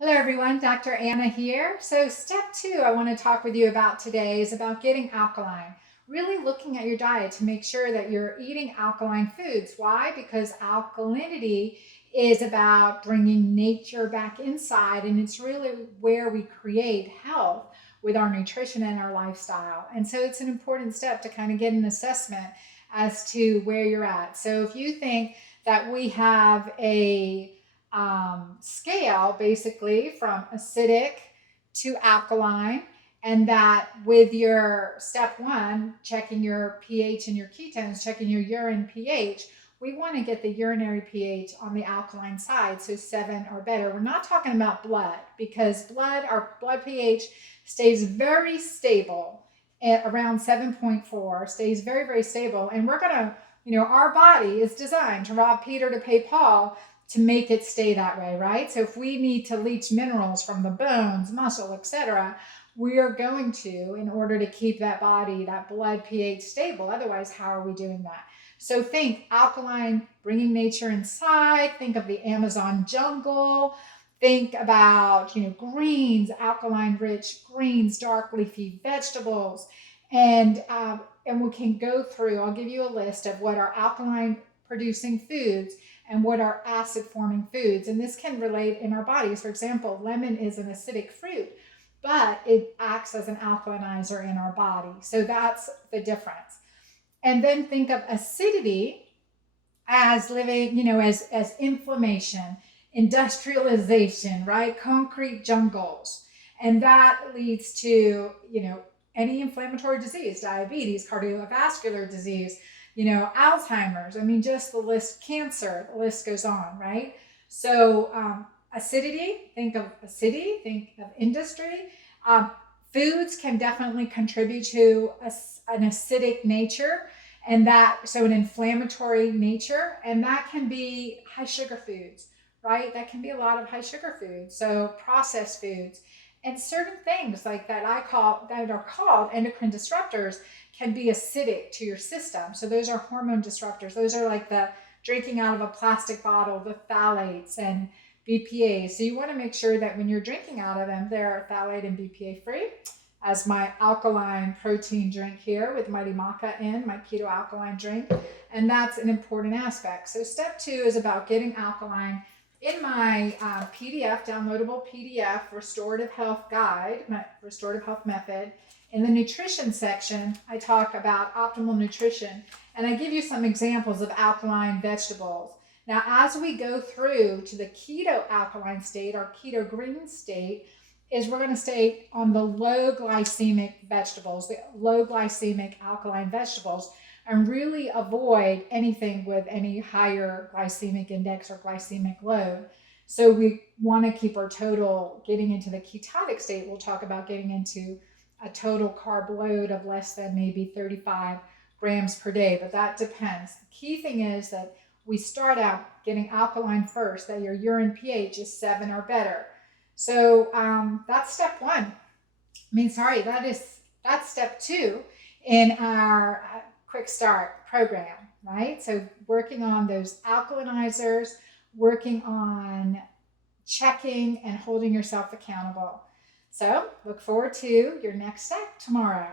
Hello everyone, Dr. Anna here. So step 2 I want to talk with you about today is about getting alkaline. Really looking at your diet to make sure that you're eating alkaline foods. Why? Because alkalinity is about bringing nature back inside, and it's really where we create health with our nutrition and our lifestyle. And so it's an important step to kind of get an assessment as to where you're at. So if you think that we have a scale basically from acidic to alkaline, and that with your step 1, checking your pH and your ketones, checking your urine pH, we want to get the urinary pH on the alkaline side, so 7 or better. We're not talking about blood, because our blood pH stays very stable at around 7.4, stays very, very stable. And we're going to, our body is designed to rob Peter to pay Paul, to make it stay that way, right? So if we need to leach minerals from the bones, muscle, etc., we are going to, in order to keep that body, that blood pH stable. Otherwise, how are we doing that? So think alkaline, bringing nature inside. Think of the Amazon jungle. Think about, greens, alkaline-rich greens, dark leafy vegetables, and we can go through. I'll give you a list of what are alkaline-producing foods and what are acid-forming foods. And this can relate in our bodies. For example, lemon is an acidic fruit, but it acts as an alkalinizer in our body. So that's the difference. And then think of acidity as living, as inflammation, industrialization, right? Concrete jungles. And that leads to, any inflammatory disease, diabetes, cardiovascular disease, Alzheimer's, just the list, cancer, the list goes on, right? So acidity, think of industry. Foods can definitely contribute to an acidic nature, so an inflammatory nature, and that can be high sugar foods, right? That can be a lot of high sugar foods, so processed foods. And certain things like that that are called endocrine disruptors can be acidic to your system. So those are hormone disruptors. Those are like the drinking out of a plastic bottle, the phthalates and BPA. So you want to make sure that when you're drinking out of them, they're phthalate and BPA free. As my alkaline protein drink here with Mighty Maca in my keto alkaline drink. And that's an important aspect. So step 2 is about getting alkaline. In my PDF, downloadable PDF, Restorative Health Guide, my Restorative Health Method, in the nutrition section, I talk about optimal nutrition, and I give you some examples of alkaline vegetables. Now, as we go through to the keto alkaline state, our Keto-Green state, is we're going to stay on the low glycemic vegetables, the low glycemic alkaline vegetables, and really avoid anything with any higher glycemic index or glycemic load. So we want to keep our total, getting into the ketotic state, we'll talk about getting into a total carb load of less than maybe 35 grams per day, but that depends. The key thing is that we start out getting alkaline first, that your urine pH is 7 or better. So that's step 1. That's step 2 in our Quickstart program, right? So working on those alkalinizers, working on checking and holding yourself accountable. So look forward to your next step tomorrow.